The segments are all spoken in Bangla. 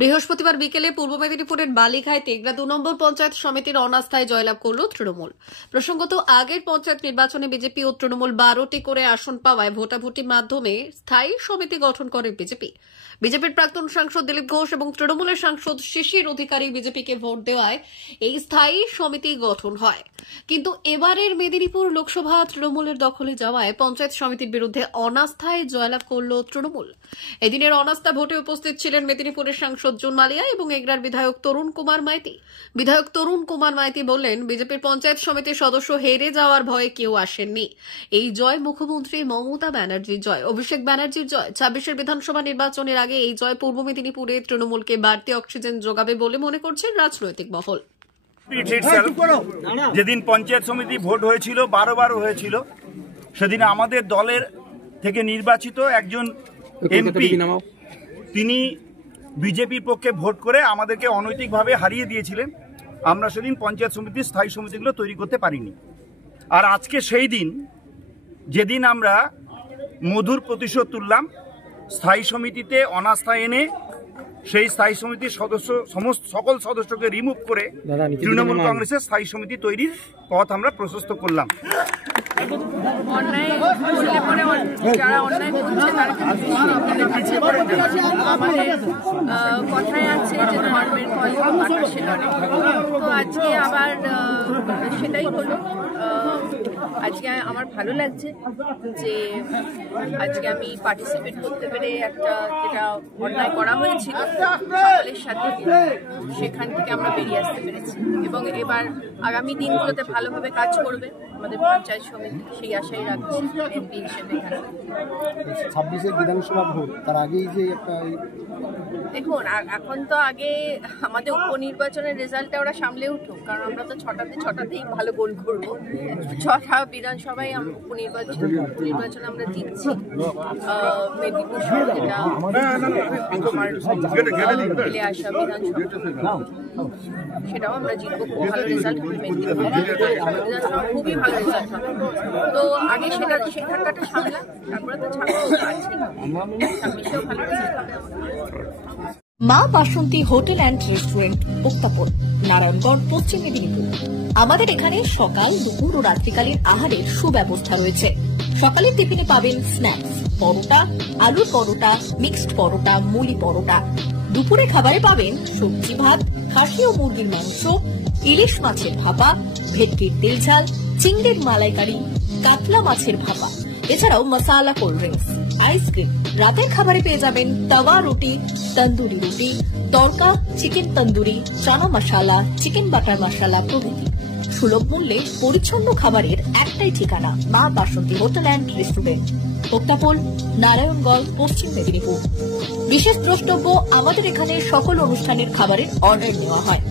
বৃহস্পতিবার বিকেলে পূর্ব মেদিনীপুরের বালিঘায় তেগরা 2 নম্বর পঞ্চায়েত সমিতির অনাস্থায় জয়লাভ করল তৃণমূল। প্রসঙ্গত, আগের পঞ্চায়েত নির্বাচনে বিজেপি ও তৃণমূল 12টি করে আসন পাওয়ায় ভোটাভুটির মাধ্যমে স্থায়ী সমিতি গঠন করে বিজেপি। বিজেপির প্রাক্তন সাংসদ দিলীপ ঘোষ এবং তৃণমূলের সাংসদ শিশির অধিকারী বিজেপিকে ভোট দেওয়ায় এই স্থায়ী সমিতি গঠন হয়। কিন্তু এবারের মেদিনীপুর লোকসভা তৃণমূলের দখলে যাওয়ায় পঞ্চায়েত সমিতির বিরুদ্ধে অনাস্থায় জয়লাভ করল তৃণমূল। এদিনের অনাস্থা ভোটে উপস্থিত ছিলেন মেদিনীপুরের সাংসদ জুন মালিয়া এবং এগরার বিধায়ক তরুণ কুমার মাইতি। বিধায়ক তরুণ কুমার মাইতি বললেন, বিজেপির পঞ্চায়েত সমিতির সদস্য হেরে যাওয়ার ভয়ে কেউ আসেননি। এই জয় মুখ্যমন্ত্রী মমতা ব্যানার্জির জয়, অভিষেক ব্যানার্জির জয়। 26 বিধানসভা নির্বাচনের আগে এই জয় পূর্ব মেদিনীপুরে তৃণমূলকে বাড়তি অক্সিজেন যোগাবে বলে মনে করছেন রাজনৈতিক মহল। যেদিন পঞ্চায়েত সমিতি ভোট হয়েছিল 12 হয়েছিল, সেদিন আমাদের দলের থেকে নির্বাচিত একজন এমপি তিনি বিজেপির পক্ষে ভোট করে আমাদেরকে অনৈতিকভাবে হারিয়ে দিয়েছিলেন। আমরা সেদিন পঞ্চায়েত সমিতির স্থায়ী সমিতিগুলো তৈরি করতে পারিনি। আর আজকে সেই দিন, যেদিন আমরা মধুর প্রতিশোধ তুললাম, স্থায়ী সমিতিতে অনাস্থা এনে সেই স্থায়ী সমিতির সকল সদস্যকে রিমুভ করে তৃণমূল কংগ্রেসের স্থায়ী সমিতি তৈরির পথ আমরা প্রশস্ত করলাম। যারা অন্যায় করছে তারা আমাদের কথায় আছে যে ধর্মের কল বাতাসে লড়ে। তো আজকে আবার সেটাই হলো। আজকে আমার ভালো লাগছে যে আজকে আমি পার্টিসিপেট করতে পেরে একটা যেটা অন্যায় করা হয়েছিল সকলের সাথে, সেখান থেকে আমরা বেরিয়ে আসতে পেরেছি এবং এবার আগামী দিনগুলোতে ভালোভাবে কাজ করবে আমাদের পঞ্চায়েত সমিতি, সেই আশাই রাখছি এমপি হিসেবে। এখানে 26 বিধানসভা ভোট, তার আগেই যে একটা দেখুন, এখন তো আগে আমাদের উপনির্বাচনের রেজাল্টটা ওরা সামলে উঠুক, কারণ আমরা তো ছটাতেই ভালো গোল করবো। 6টা বিধানসভায় উপনির্বাচন আমরা জিতছি। মেদিনীপুর যেটা ফেলে আসা বিধানসভা, সেটাও আমরা জিতবো। খুব ভালো রেজাল্ট হবে মেদিনীপুর বিধানসভা, খুবই ভালো রেজাল্ট হবে। তো আগে সেই ধাক্কাটা সামলাম, তারপরে তো আছে 26-এও ভালো রেজাল্ট হবে। মা বাসন্তী হোটেল অ্যান্ড রেস্টুরেন্ট, উত্তাপন, নারায়ণগড়, পশ্চিম মেদিনীপুর। আমাদের এখানে সকাল, দুপুর ও রাত্রিকালীন আহারের সুব্যবস্থা রয়েছে। সকালের টিফিনে পাবেন স্ন্যাক্স, পরোটা, আলুর পরোটা, মিক্সড পরোটা, মুলি পরোটা। দুপুরে খাবারে পাবেন সবজি ভাত, খাসি ও মুরগির মাংস, ইলিশ মাছের ভাপা, ভেটকির তেল ঝাল, চিংড়ির মালাইকারি, কাতলা মাছের ভাপা, এছাড়াও মশালা কোল্ড ড্রিঙ্কস, আইসক্রিম। রাতের খাবারে পেয়ে যাবেন তাওয়া রুটি, তন্দুরি রুটি, তড়কা, চিকেন তন্দুরি, চানা মশালা, চিকেন বাটার মশালা প্রভৃতি। সুলভ মূল্যে পরিচ্ছন্ন খাবারের একটাই ঠিকানা, মা বাসন্তী হোটেল অ্যান্ড রেস্টুরেন্ট, উত্তাপন, নারায়ণগড়, পশ্চিম মেদিনীপুর। বিশেষ দ্রষ্টব্য, আমাদের এখানে সকল অনুষ্ঠানের খাবারের অর্ডার নেওয়া হয়।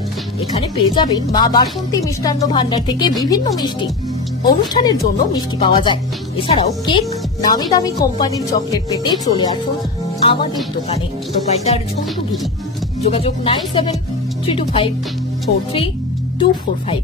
এখানে পেয়ে যাবেন মা বাসন্তী মিষ্টান্ন ভান্ডার থেকে বিভিন্ন মিষ্টি। অনুষ্ঠানের জন্য মিষ্টি পাওয়া যায়। এছাড়াও কেক, নামি দামি কোম্পানির চকলেট পেতে চলে আসুন আমাদের দোকানে। প্রোপাইটার ঝন্টু গিরি। যোগাযোগ 9732543245।